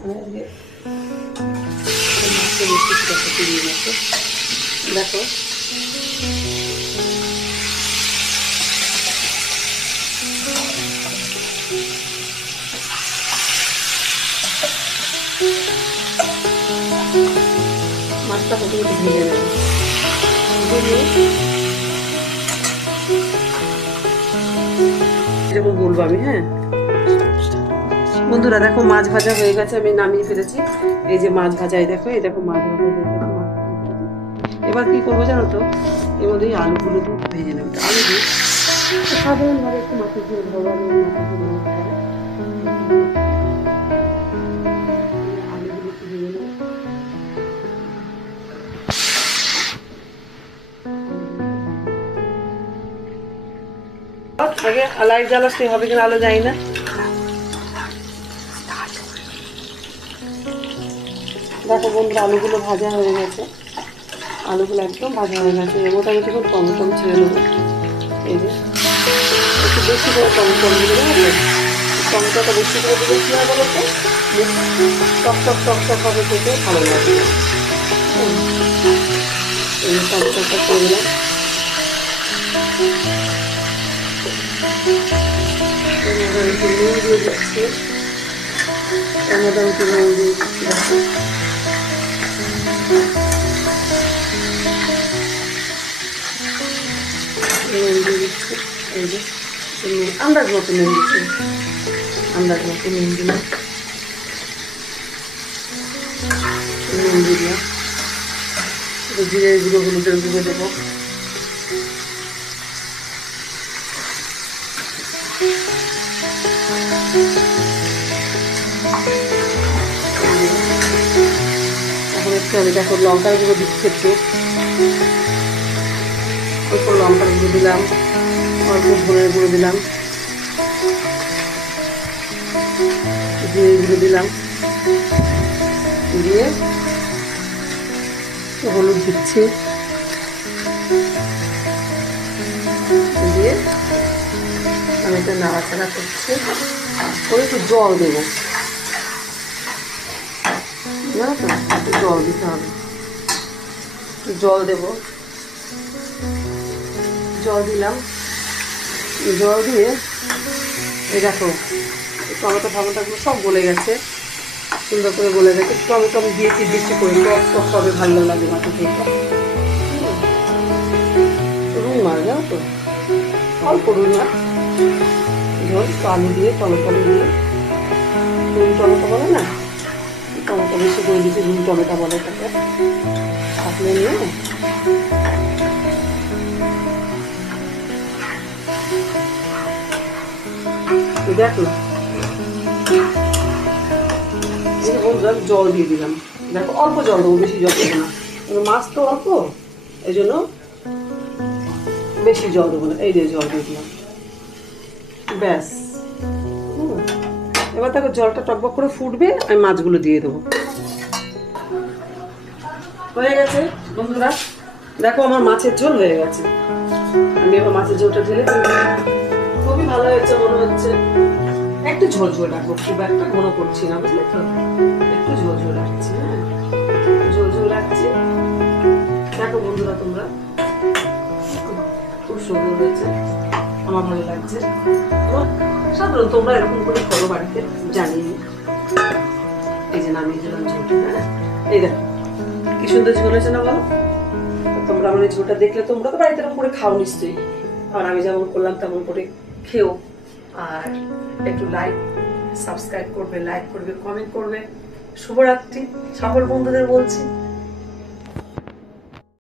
দেখো মাছটা প্রথমে ভেজে নেব, যেমন বলবো আমি। হ্যাঁ বন্ধুরা দেখো মাছ ভাজা হয়ে গেছে, আমি নামিয়ে ফেলেছি। এই যে মাছ ভাজা, এই দেখো মাছ ভাজা হয়ে গেছে। এবার কি করবো জানো তো, এর মধ্যে আলুগুলো ভেজে নেবো। আলু দিয়ে সাধারণভাবে একটু মাছের ঝোল ভালো আগে লাইট জ্বালাতে হবে কিনা আলো যায় না। দেখো বন্ধুরা আলুগুলো ভাজা হয়ে গেছে, আলুগুলো একদম ভাজা হয়ে গেছে। মোটামুটি খুব টমেটো ছেড়ে নেবো। এই যে একটু বেশি করে টমেটো দিলে, টমেটোটা বেশি করে দিলে কী হয় বলো তো, টক টক টক টক হবে, খেতে ভালো লাগবে। এই টমেটোটা করে দিলাম। একটু নুন দিয়ে দিচ্ছি, একটু নুন দিয়ে দিচ্ছি। নুন দিয়ে দিচ্ছি, এই যে আন্দাজ মতো নুন দিচ্ছি, আন্দাজ মতো নুন দিলাম। নুন দিলাম, জিরে গুঁড়ো, হলুদের গুঁড়ো দেবো। এখন একটু আমি দেখো লঙ্কার গুঁড়ো দিচ্ছি, একটু অল্প লঙ্কার গুঁড়ো দিলাম, অল্প ধনের গুঁড়ো দিলাম, জিরে গুঁড়ো দিলাম, দিয়ে হলুদ দিচ্ছি, দিয়ে আমি এটা নাড়াচাড়া করছি। ওই একটু জল দেবো, জানো তো একটু জল দিতে হবে, একটু জল দেবো। জল দিলাম, জল দিয়ে এই দেখো টমেটো ফমেটোগুলো সব গলে গেছে, সুন্দর করে গলে গেছে। টমেটো আমি দিয়েছি বেশি করে, টক টক তবে ভালো লাগে মাথা থেকে। রুই মাছ জানো তো, অল্প রুই মাছ ঝোল, আলু দিয়ে টমেটো দিয়ে, রুই টমেটো বলে না, টমেটো বেশি করে দিয়েছি, রুই টমেটো বলে তাকে। থাকলে নিয়ে দেখো বন্ধুরা জল দিয়ে দিলাম। দেখো অল্প জল দেবো, বেশি জল দেবো না, মাছ তো অল্প, এই জন্য বেশি জল দেবো না। এই যে জল দিয়ে দিলাম, ব্যাস। এবার দেখো জলটা টকবক করে ফুটবে, আমি মাছগুলো দিয়ে দেবো। হয়ে গেছে বন্ধুরা, দেখো আমার মাছের ঝোল হয়ে গেছে। আমি এবার মাছের ঝোলটা ঢেলে খুবই ভালো হয়েছে মনে হচ্ছে। একটু ঝোল ঝোল রাখবো, খুব একটা ঘন করছি না, বুঝলে তো, একটু ঝোল ঝোল রাখছি। হ্যাঁ ঝোল ঝোল রাখছি। দেখো বন্ধুরা তোমরা, খুব সুন্দর হয়েছে, আমার ভালো লাগছে। সাধারণ তোমরা এরকম করে করো বাড়িতে, জানিয়ে। এই যে নামিয়ে দিলাম ঝোলটা। হ্যাঁ এই দেখো কি সুন্দর ঝোল হয়েছে না বলো। তোমরা আমার এই ঝোলটা দেখলে তোমরা তো বাড়িতে এরকম করে খাও নিশ্চয়ই, আর আমি যেমন করলাম তেমন করে খেও। আর একটু সাবস্ক্রাইব করবে, লাইক করবে, কমেন্ট করবে। শুভরাত্রি সকল বন্ধুদের বলছি।